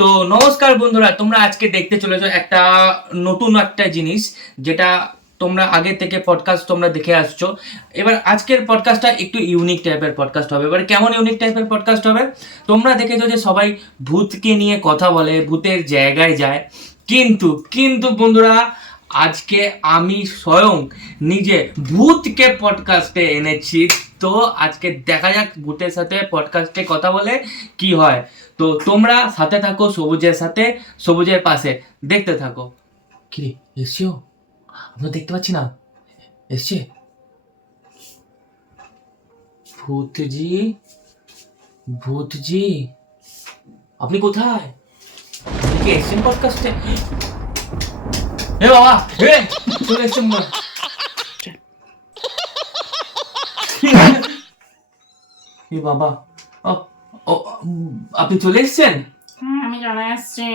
তো নমস্কার বন্ধুরা, তোমরা আজকে দেখতে চলেছো একটা নতুন একটা জিনিস, যেটা তোমরা আগে থেকে পডকাস্ট তোমরা দেখে আসছো। এবার আজকের পডকাস্টটা একটু ইউনিক টাইপের পডকাস্ট হবে। এবার কেমন ইউনিক টাইপের পডকাস্ট হবে? তোমরা দেখেছো যে সবাই ভূতকে নিয়ে কথা বলে, ভূতের জায়গায় যায়, কিন্তু কিন্তু বন্ধুরা, আজকে আমি স্বয়ং নিজে ভূতকে পডকাস্টে এনেছি। তো আজকে দেখা যাক ভূতের সাথে পডকাস্টে কথা বলে কি হয়। তো তোমরা সাথে থাকো, সবুজের সাথে, সবুজের পাশে, দেখতে থাকো। কি রে, এসছিও? আমরা দেখতে পাচ্ছি না। এসছে ভূতজি? ভূতজি আপনি কোথায়? আপনি কি এসছেন পডকাস্টে? এ বাবা, এ চলে এসছেন না? এ বাবা, আ- আপনি চলে এসছেন? আমি চলে আসছি।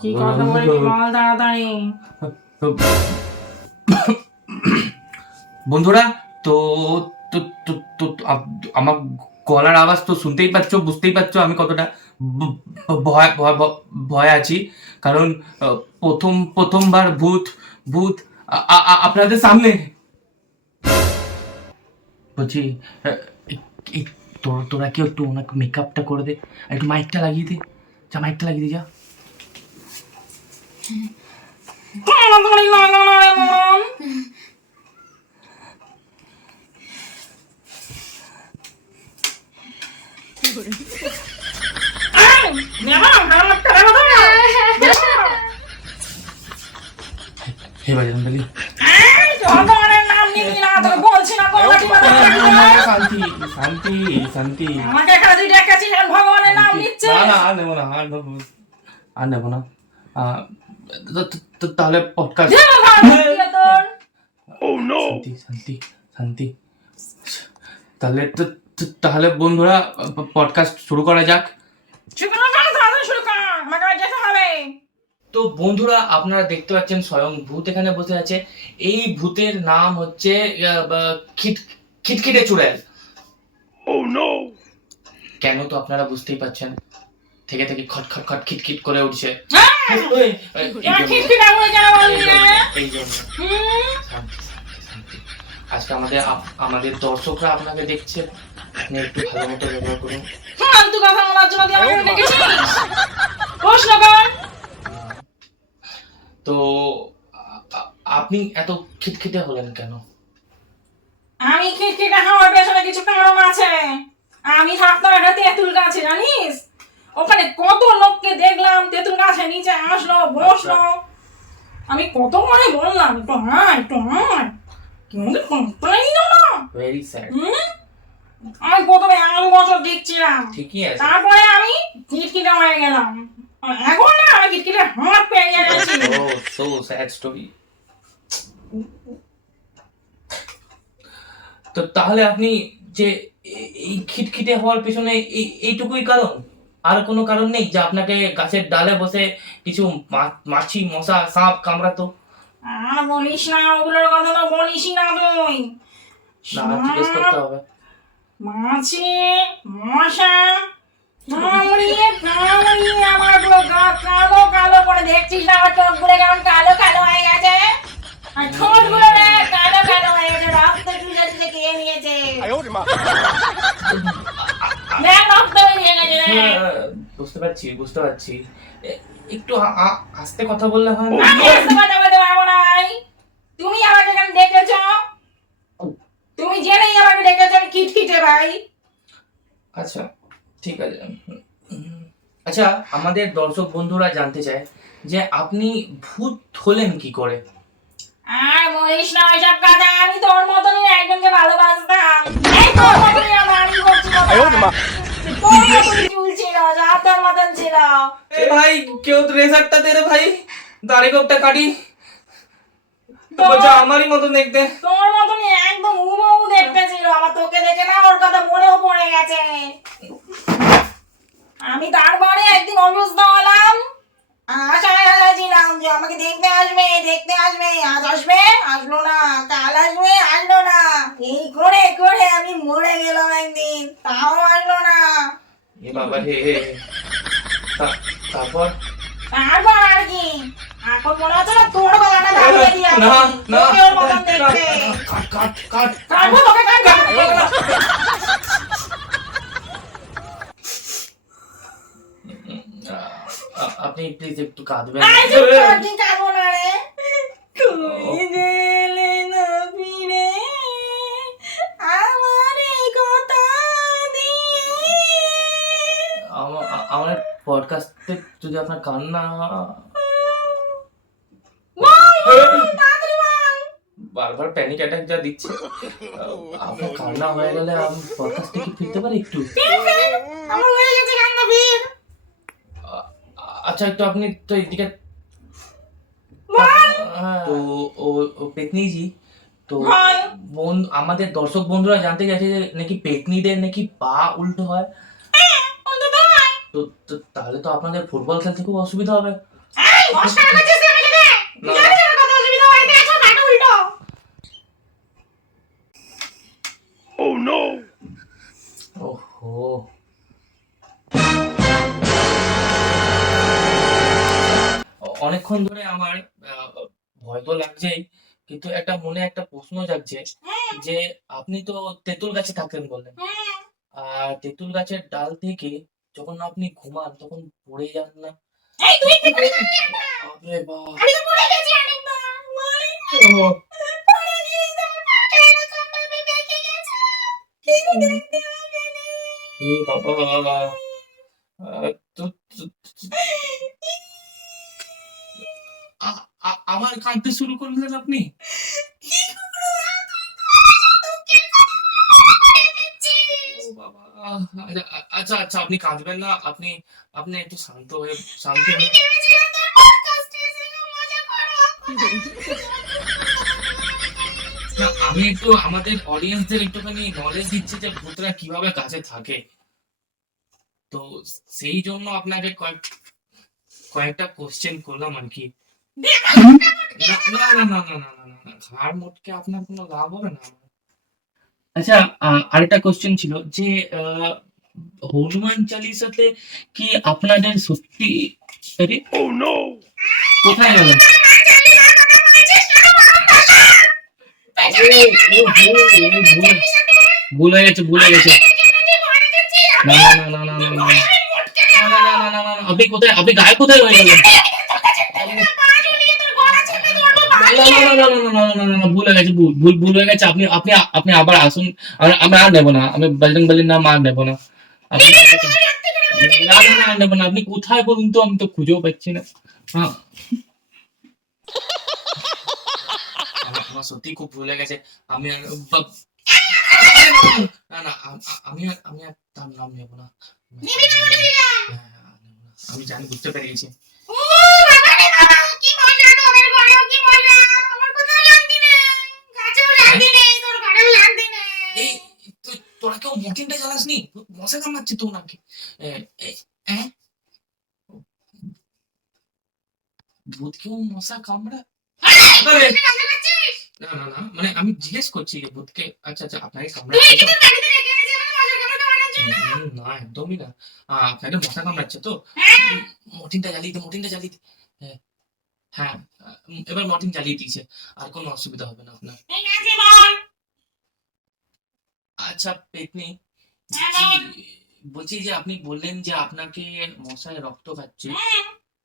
কি কথা বলবি বল তাড়াতাড়ি। বন্ধুরা, তো তো তো তো আমার গলার আওয়াজ তো শুনতেই পাচ্ছ, বুঝতেই পারছো আমি কতটা ভয় ভয় ভয় আছি। কারণ প্রথমবার ভূত ভূত আপনাদের সামনে। বলছি, তোরা কেউ একটু ওনাকে মেকআপটা করে দে, আর একটু মাইকটা লাগিয়ে দে। যা, মাইকটা লাগিয়ে দে, যা। তাড়াতাড়ি লাগো না রে মন। হে বাজরঙ্গবলী, ভগবানের নাম নিবি না, তোকে বলছি না গলাটি শান্তি শান্তি শান্তি। আমাকে কাজে ডেকেছিস আর ভগবানের নাম নিচ্ছে। না না, আর নেবো না, আর নেবো না। তাহলে পডকাস্ট। শান্তি শান্তি শান্তি। তাহলে তাহলে বন্ধুরা, পডকাস্ট শুরু করা যাক। তো বন্ধুরা, আপনারা দেখতে পাচ্ছেন স্বয়ং ভূত এখানে বসে আছে। এই ভূতের নাম হচ্ছে খিটখিটে চুড়েল। কেন তো আপনারা বুঝতেই পারছেন, থেকে থেকে খট খট খট খিটখিট করে উঠছে। এই জন্য শান্তি শান্তি শান্তি। আজকে আমাদের দর্শকরা আপনাকে দেখছে, আপনি একটু ভালো মতো ব্যবহার করুন। তো আপনি এত খিটখিটে হলেন কেন? আমি খিটখিটে হওয়ার পেছনে কিছু কারণ আছে। আমি থাকতাম একটা তেঁতুল গাছে, জানিস? ওখানে কত লোককে দেখলাম তেঁতুল গাছে নিচে আসলো, বসলো। আমি কত করে বললাম একটু আয়, একটু আয়, কিন্তু পাত্তাই দিল না। Very sad. আমি প্রথমে 1 বছর দেখছিলাম, ঠিকই আছে। তারপরে আমি খিটখিটে হয়ে গেলাম। আর এখন না, আমি খিটখিটে হাত পেরিয়ে গেছি। Oh, so sad story. তো তাহলে আপনি যে এই খিটখিটে হওয়ার পেছনে এইটুকুই কারণ? আর কোনো কারণ নেই যে আপনাকে গাছের ডালে বসে কিছু মাছি, মশা, সাপ কামড়াতো? আর বলিস না, ওগুলোর কথা তো বলিসই না তুই। না, জিজ্ঞেস করতে হবে। মাছি, মশা কামড়িয়ে কামড়িয়ে আমার পুরো গা কালো কালো করে, দেখছিস না আমার চোখগুলো কেমন কালো কালো হয়ে গেছে, আর ঠোঁটগুলো রে কালো কালো হয়ে গেছে, রক্ত চুষে চুষে খেয়ে নিয়েছে। দেখ, রক্ত বেরিয়ে গেছে রে। বুঝতে পারছি বুঝতে পারছি। একটু আস্তে কথা বললে হয় না? আমি আসতে কথা বলতে পারবো না ভাই। তুমি আমাকে কেন ডেকেছ? তুমি জেনেই আমাকে ডেকেছ আমি খিটখিটে ভাই। আচ্ছা, ঠিক আছে। আচ্ছা, আমাদের দর্শক বন্ধুরা জানতে চায় যে আপনি ভূত হলেন কি করে? আর বলিস না ওইসব কথা। আমি তোর মতনই একজনকে ভালোবাসতাম। এই তোর মতনই আমি করছি কথা। তোর মতনই চুল ছিল, যা তোর মতন ছিল। এ ভাই, কেউ তো রেজারটা দে রে ভাই, দাড়ি গোপটা কাটি। তো বলছে আমারই মতো দেখতে। তোর মতনই একদম হুবহু দেখতে ছিল। আমার তোকে দেখে না ওর কথা মনেও পড়ে গেছে। আমি তারপরে একদিন অসুস্থ হলাম, আশায় ছিলাম যে আমাকে দেখতে আসবে দেখতে আসবে, আজ আসবে, আসলো না, কাল আসবে, আসলো না, এই করে করে আমি মরে গেলাম একদিন, তাও আসলো না। এ বাবা রে। তারপর তারপর আর কি, এখন মনে হচ্ছে না তোর গলাটা দাবিয়ে দিয়ে আমি না না তোকে ওর মতন দেখতে। কাট কাট কাট কাটবো তোকে, কাটবো। আপনি প্লিজ একটু কাঁদবেন আই চুপ কর, কি কাটবো না রে। তুই গেলে না ফিরে আমার এই কথা দিয়ে। আমার পডকাস্টে যদি আপনার কান্না তাড়াতাড়ি বল। বারবার প্যানিক অ্যাটাক যা দিচ্ছে, আপনার কান্না হয়ে গেলে আমি পডকাস্টে কি ফিরতে পারি একটু? আমার হয়ে গেছে কান্না ফির। আচ্ছা একটু আপনি তো এদিকে তো ও পেতনিজি তো বল। আমাদের দর্শক বন্ধুরা জানতে চাইছে যে নাকি পেতনিদের নাকি পা উল্টো হয়, উল্টো তো হয়। তাহলে তো আপনাদের ফুটবল খেলতে খুব অসুবিধা হবে। এই মশকার করছিস আমি তোকে। না। জানিস আমার কত অসুবিধা হয়, দেখো কাটা উল্টো। ওহো, অনেকক্ষণ ধরে আমার ভয় তো লাগছেই, কিন্তু একটা মনে একটা প্রশ্ন জাগছে যে আপনি তো তেঁতুল গাছে থাকেন বললেন, আর তেঁতুল গাছের ডাল থেকে যখন আপনি ঘুমান তখন পড়ে যান না? এই তুই কি করে জানলি এটা? আরে বাহ, আমি তো পড়ে গেছি অনেকবার। বলি না। ও, পড়ে গিয়ে তো আমার পাটা এরকম ভাবে বেঁকে গেছে। কিছু দেখতে হবে না। এ বাবা, তো আবার কাঁদতে শুরু করলেন আপনি? ও বাবা, আচ্ছা আচ্ছা আপনি কাঁদবেন না, আপনি আপনি একটু শান্ত হয়ে না, আমি একটু আমাদের অডিয়েন্সদের একটুখানি নলেজ দিচ্ছি যে ভূতরা কিভাবে কাছে থাকে, তো সেই জন্য আপনাকে কয়েকটা কোশ্চেন করলাম আর কি। না না না না না না না না না, ঘাড় মোটকে আপনার কোনো লাভ হবে না। আচ্ছা, আরেকটা কোশ্চেন ছিল যে আহ, হনুমান চালিসাতে কি আপনাদের সত্যি, আরে কোথায় গেল? ভুল হয়ে গেছে, ভুল হয়ে গেছে। না না না না না না না না না, আপনি কোথায়, আপনি গায়ে কোথায় হয়ে গেলেন? ভুল হয়ে গেছে, ভুল হয়ে গেছে, আপনি আপনি আপনি আবার আসুন। আমরা আর নেবো না, আমি বজরং বলির নাম আর নেবো না। আপনি না না না আর নেবো না, আপনি কোথায় বলুন তো, আমি তো খুঁজেও পাচ্ছি না। হ্যাঁ, আমার সত্যি খুব ভুল হয়ে গেছে, আমি আর না না আমি আর তার নাম নেবো না। হ্যাঁ, আমি জানি, বুঝতে পেরে গেছি। এই তোরা কেউ মর্টিনটা জ্বালাসনি? মশা কামড়াচ্ছে তো নাকি? হ্যাঁ, ভূত কেউ মশা কামড়া? আরে, না না না, মানে আমি জিজ্ঞেস করছি যে ভূতকে, আচ্ছা আচ্ছা আপনাকে কামড়াচ্ছে তো? না একদমই না, আপনাকে মশা কামড়াচ্ছে তো? মর্টিনটা জ্বালিয়ে দে, মর্টিনটা জ্বালিয়ে দে। হ্যাঁ হ্যাঁ, এবার মর্টিন জ্বালিয়ে দিয়েছে, আর কোনো অসুবিধা হবে না আপনার। আচ্ছা পেতনি, বলছি যে আপনি বললেন যে আপনাকে মশায় রক্ত খাচ্ছে,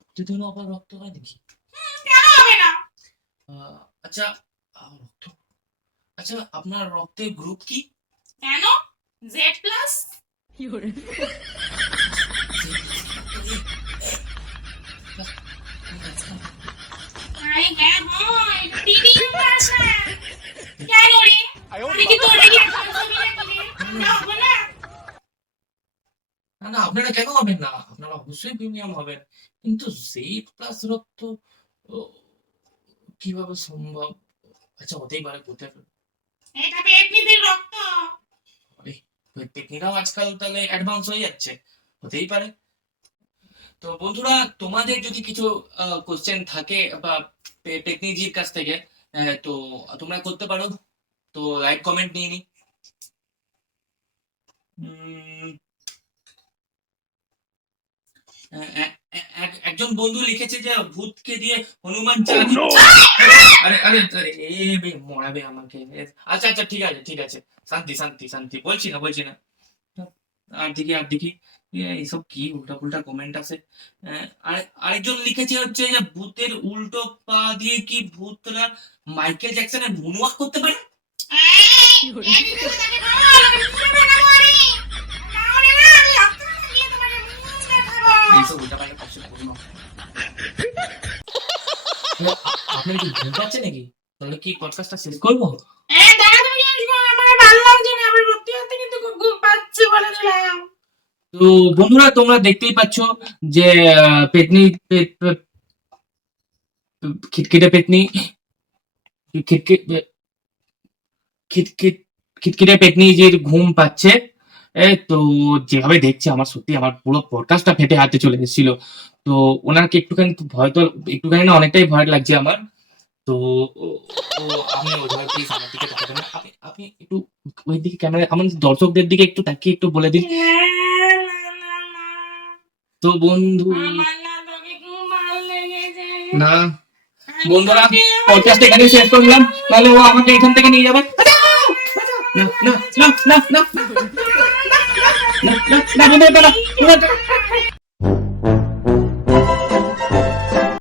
প্রতিদিনও আবার রক্ত হয় নাকি? আচ্ছা, রক্ত, আচ্ছা আপনার রক্তের গ্রুপ কি? কেন? Z plus. আরে হ্যাঁ ভাই, টিভি প্লাস না। কেন রে? আমি কি তোর রেগে ছবি নাকি রে? না হবে না। না না, আপনারা কেন হবেন না, আপনারা অবশ্যই প্রিমিয়াম হবেন, কিন্তু জেড প্লাস রক্ত ও, কিভাবে সম্ভব? আচ্ছা হতেই পারে, কোথায়? এটা পেটনিদের রক্ত। আরে, টেকনিকরাও আজকাল তাহলে অ্যাডভান্স হয়ে যাচ্ছে, হতেই পারে। তো বন্ধুরা, তোমাদের যদি কিছু কোশ্চেন থাকে বা টেকনিজির কাছ থেকে, তো তোমরা করতে পারো, তো লাইক কমেন্ট নিয়ে নি। একজন বন্ধু লিখেছে যে ভূতকে দিয়ে হনুমান চালাচ্ছে। আরে আরে আরে, মরাবে আমাকে। আচ্ছা আচ্ছা, ঠিক আছে ঠিক আছে, শান্তি শান্তি শান্তি, বলছি না। আর দেখি এইসব কি উল্টা পুল্টা কমেন্ট আছে। আর আরেকজন লিখেছে হচ্ছে যে ভূতের উল্টো পা দিয়ে কি ভূতরা মাইকেল জ্যাকসনের মুনওয়াক করতে পারে? এইসব উল্টা পাল্টা কথা বলো না। আপনার কি ঘুম পাচ্ছে নাকি? তাহলে কি পডকাস্টটা শেষ করবো? তো বন্ধুরা, তোমরা দেখতেই পাচ্ছ যে পেতনি খিটখিটে পেতনি খিটখিটে পেতনি যে ঘুম পাচ্ছে। তো যেভাবে দেখছে আমার সত্যি আমার পুরো পডকাস্টটা ফেটে হাতে চলে এসেছিল। তো ওনাকে একটুখানি ভয় তো একটুখানি না অনেকটাই ভয় লাগছে আমার। তো তো আপনি ওইভাবে প্লিজ আমার দিকে তাকাবেন না। আপনি একটু ওই দিকে ক্যামেরা আমার দর্শকদের দিকে একটু তাকিয়ে একটু বলে দিন। তো বন্ধু না, বন্ধুরা পডকাস্ট এখানে শেষ করলাম, তাহলে ও আমাকে এখান থেকে নিয়ে যাবে। না না না না না না না না না না না